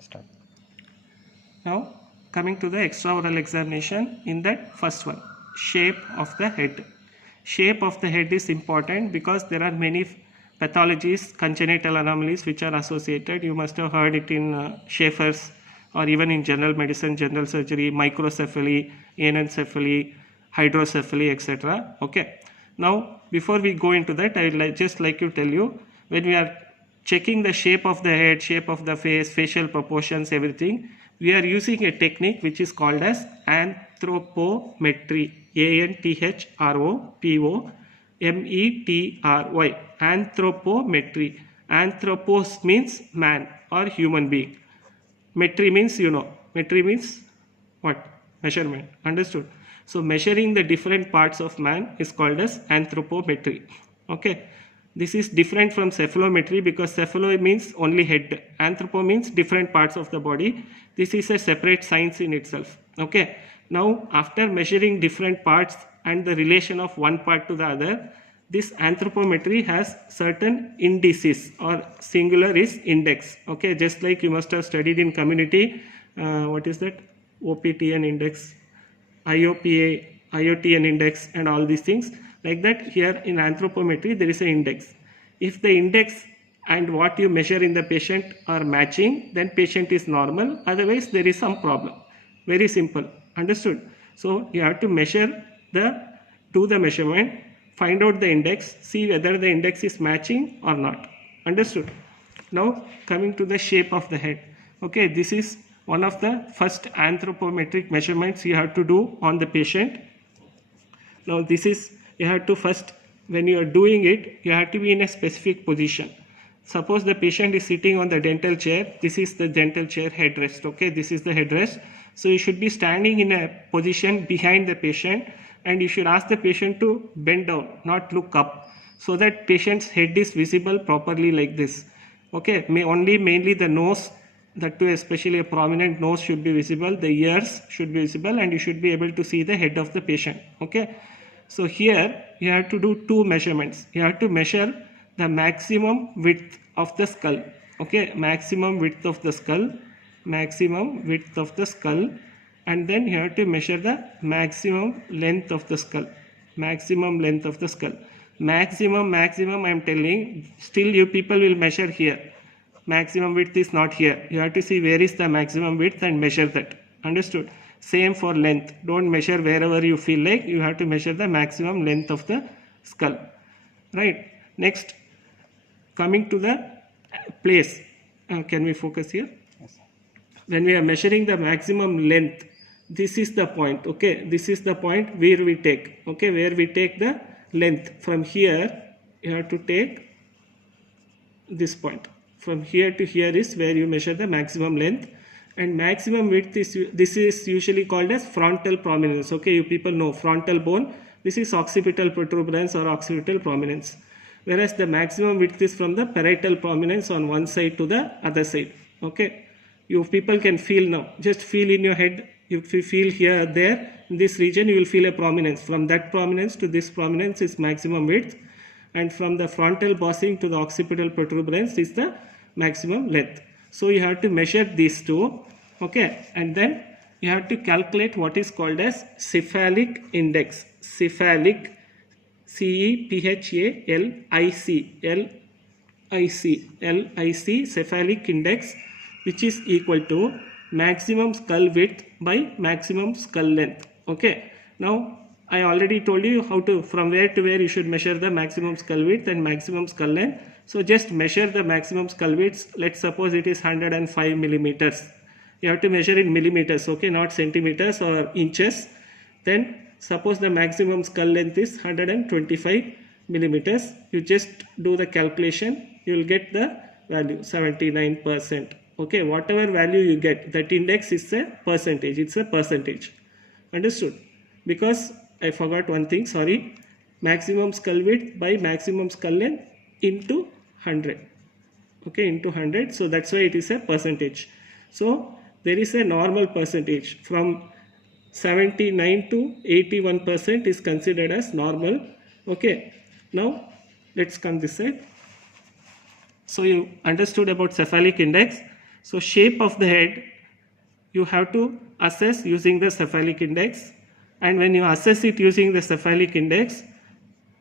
Start. Now coming to the extraoral examination, in that first one, shape of the head. Shape of the head is important because there are many pathologies, congenital anomalies which are associated. You must have heard it in Schaeffer's or even in general medicine, general surgery, microcephaly, anencephaly, hydrocephaly, etc. Okay. Now before we go into that, I would just like to tell you, when we are checking the shape of the head, shape of the face, facial proportions, everything, we are using a technique which is called as anthropometry. Anthropometry. Anthropometry. Anthropos means man or human being. Metry means, metry means what? Measurement. Understood? So measuring the different parts of man is called as anthropometry. Okay. This is different from cephalometry because cephalo means only head. Anthropo means different parts of the body. This is a separate science in itself. Okay. Now after measuring different parts and the relation of one part to the other, this anthropometry has certain indices, or singular is index. Okay, just like you must have studied in community, what is that? OPTN index, IOPA, IOTN index, and all these things. Like that, here in anthropometry, there is an index. If the index and what you measure in the patient are matching, then patient is normal. Otherwise, there is some problem. Very simple. Understood? So you have to measure do the measurement, find out the index, see whether the index is matching or not. Understood? Now coming to the shape of the head. Okay, this is one of the first anthropometric measurements you have to do on the patient. Now this is, you have to first, when you are doing it, you have to be in a specific position. Suppose the patient is sitting on the dental chair. This is the dental chair headrest. Okay, this is the headrest. So you should be standing in a position behind the patient, and you should ask the patient to bend down, not look up, so that patient's head is visible properly like this. Okay, mainly the nose, that too especially a prominent nose should be visible, the ears should be visible, and you should be able to see the head of the patient. Okay, so here you have to do two measurements. You have to measure the maximum width of the skull. Okay, maximum width of the skull, and then you have to measure the maximum length of the skull. Maximum I am telling, still you people will measure here. Maximum width is not here. You have to see where is the maximum width and measure that. Understood? Same for length. Don't measure wherever you feel like. You have to measure the maximum length of the skull. Right? Next, coming to the place. Can we focus here? Yes. When we are measuring the maximum length, this is the point. Okay, this is the point where we take. Okay, where we take the length. From here, you have to take this point. From here to here is where you measure the maximum length, and maximum width is, this is usually called as frontal prominence. Okay, you people know frontal bone. This is occipital protuberance or occipital prominence, whereas the maximum width is from the parietal prominence on one side to the other side. Okay, you people can feel now. Just feel in your head. If you feel here, there, in this region, you will feel a prominence. From that prominence to this prominence is maximum width, and from the frontal bossing to the occipital protuberance is the maximum length. So you have to measure these two. Okay, and then you have to calculate what is called as cephalic index. Cephalic, CEPHALIC, cephalic index, which is equal to maximum skull width by maximum skull length. Okay, now I already told you how to, from where to where you should measure the maximum skull width and maximum skull length. So just measure the maximum skull width. Let's suppose it is 105 millimeters. You have to measure in millimeters, okay, not centimeters or inches. Then suppose the maximum skull length is 125 millimeters. You just do the calculation. You will get the value 79%. Okay, whatever value you get, that index is a percentage. It's a percentage. Understood? Because I forgot one thing, sorry. Maximum skull width by maximum skull length into 100. Okay, into 100. So that's why it is a percentage. So there is a normal percentage. From 79 to 81% is considered as normal. Okay, now let's come this side. So you understood about cephalic index. So shape of the head you have to assess using the cephalic index, and when you assess it using the cephalic index,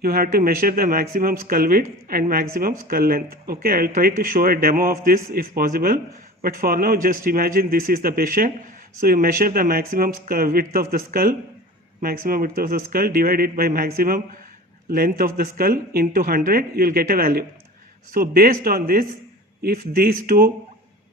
you have to measure the maximum skull width and maximum skull length. Okay, I'll try to show a demo of this if possible, but for now just imagine this is the patient. So you measure the maximum width of the skull, divided by maximum length of the skull into 100, you will get a value. So based on this, if these two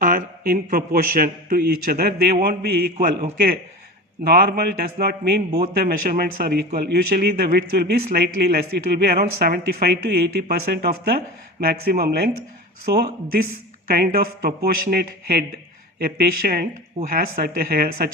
are in proportion to each other, they won't be equal. Okay, normal does not mean both the measurements are equal. Usually the width will be slightly less. It will be around 75 to 80% of the maximum length. So this kind of proportionate head, a patient who has such a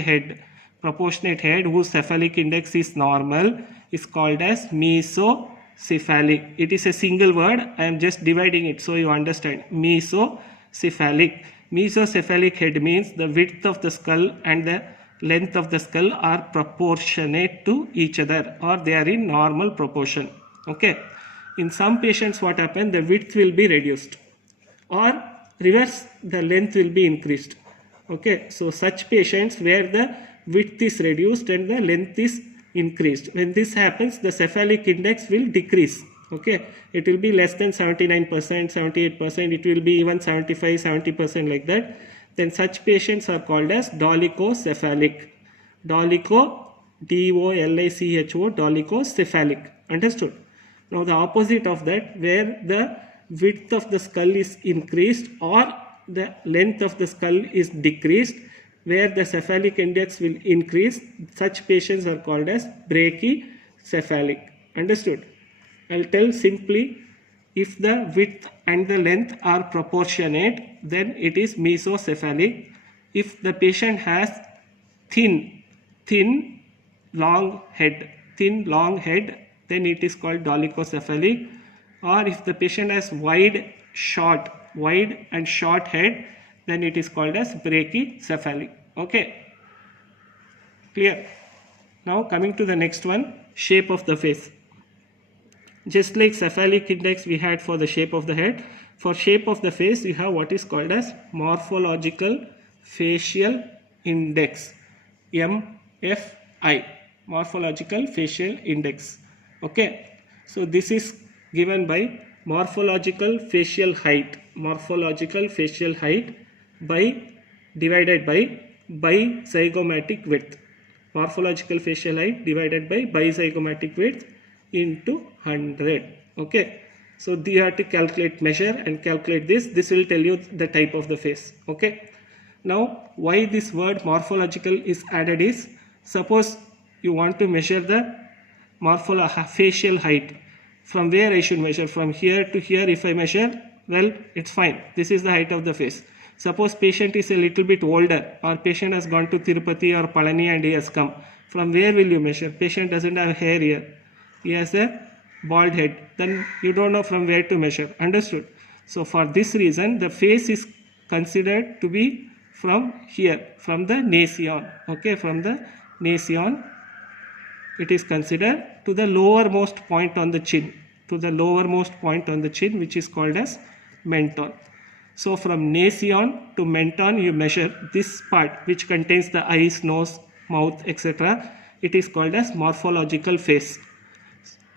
head, proportionate head whose cephalic index is normal, is called as mesocephalic. It is a single word. I am just dividing it so you understand. Mesocephalic. Mesocephalic head means the width of the skull and the length of the skull are proportionate to each other, or they are in normal proportion. Okay. In some patients what happens, the width will be reduced, or reverse, the length will be increased. Okay. So such patients where the width is reduced and the length is increased, when this happens, the cephalic index will decrease. Okay, it will be less than 79%, 78%, it will be even 75, 70% like that. Then such patients are called as dolichocephalic. Dolicho, D-O-L-I-C-H-O, dolichocephalic. Understood? Now the opposite of that, where the width of the skull is increased or the length of the skull is decreased, where the cephalic index will increase, such patients are called as brachycephalic. Understood? I'll tell simply, if the width and the length are proportionate, then it is mesocephalic. If the patient has thin long head, then it is called dolichocephalic. Or if the patient has wide and short head, then it is called as brachycephalic. Okay, clear? Now coming to the next one, shape of the face. Just like cephalic index we had for the shape of the head, for shape of the face you have what is called as morphological facial index, MFI, morphological facial index. Okay, so this is given by morphological facial height divided by bizygomatic width. Morphological facial height divided by bizygomatic width into 100. Okay, so you have to measure and calculate this. This will tell you the type of the face. Okay, now why this word morphological is added is, suppose you want to measure the facial height. From where I should measure? From here to here. If I measure, well, it's fine. This is the height of the face. Suppose patient is a little bit older, or patient has gone to Tirupati or Palani and he has come. From where will you measure? Patient doesn't have hair here. He has a bald head. Then you don't know from where to measure. Understood? So for this reason, the face is considered to be from here, from the nasion. Okay, from the nasion, it is considered to the lowermost point on the chin, which is called as menton. So from nasion to menton, you measure this part which contains the eyes, nose, mouth, etc. It is called as morphological face.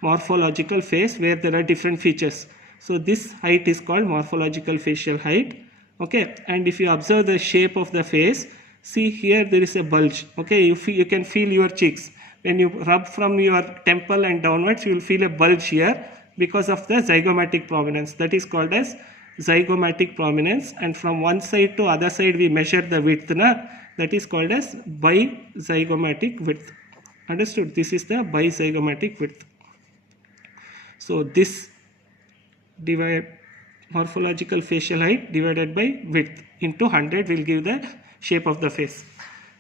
Morphological face, where there are different features. So this height is called morphological facial height. Okay, and if you observe the shape of the face, see here there is a bulge. Okay, you can feel your cheeks. When you rub from your temple and downwards, you will feel a bulge here because of the zygomatic prominence. That is called as zygomatic prominence. And from one side to other side we measure the width. That is called as bizygomatic width. Understood? This is the bizygomatic width. So this morphological facial height divided by width into 100 will give the shape of the face.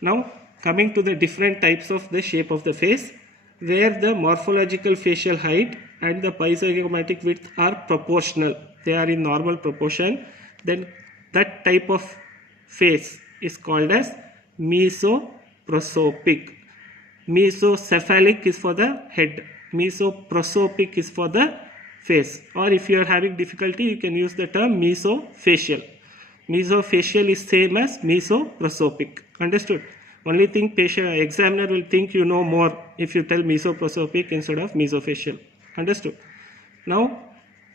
Now coming to the different types of the shape of the face, where the morphological facial height and the bizygomatic width are proportional, they are in normal proportion, then that type of face is called as mesoprosopic. Mesocephalic is for the head, mesoprosopic is for the face, or if you are having difficulty you can use the term mesofacial. Mesofacial is same as mesoprosopic. Understood? Only thing patient examiner will think you know more if you tell mesoprosopic instead of mesofacial. Understood? Now,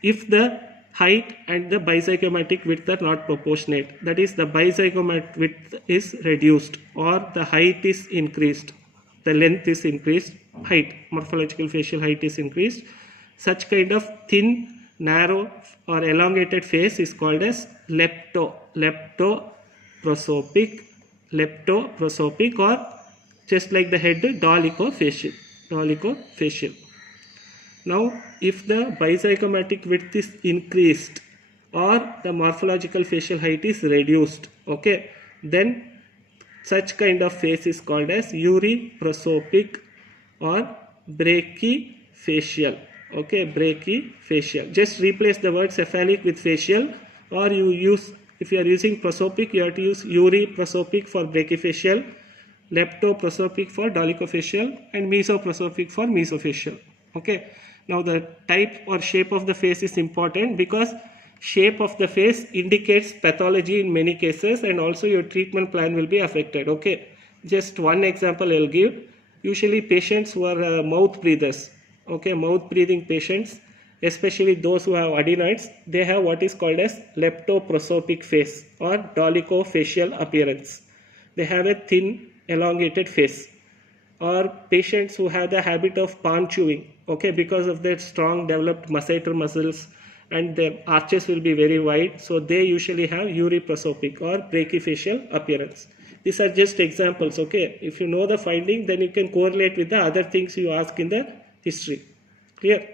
if the height and the bizygomatic width are not proportionate, that is the bizygomatic width is reduced or the height is increased, the length is increased, height, morphological facial height is increased, such kind of thin, narrow or elongated face is called as leptoprosopic or just like the head, dolichofacial. Now, if the bizygomatic width is increased or the morphological facial height is reduced, okay, then such kind of face is called as euryprosopic or brachyfacial. Okay, brachyfacial. Just replace the word cephalic with facial, or you use, if you are using prosopic, you have to use euryprosopic for brachyfacial, leptoprosopic for dolichofacial, and mesoprosopic for mesofacial. Okay. Now the type or shape of the face is important because shape of the face indicates pathology in many cases, and also your treatment plan will be affected. Okay. Just one example I'll give. Usually patients who are mouth breathers, okay, mouth breathing patients, especially those who have adenoids, they have what is called as leptoprosopic face or dolichofacial appearance. They have a thin, elongated face. Or patients who have the habit of palm chewing, okay, because of their strong developed masseter muscles and their arches will be very wide, so they usually have euryprosopic or brachyfacial appearance. These are just examples, okay. If you know the finding, then you can correlate with the other things you ask in the history. Clear?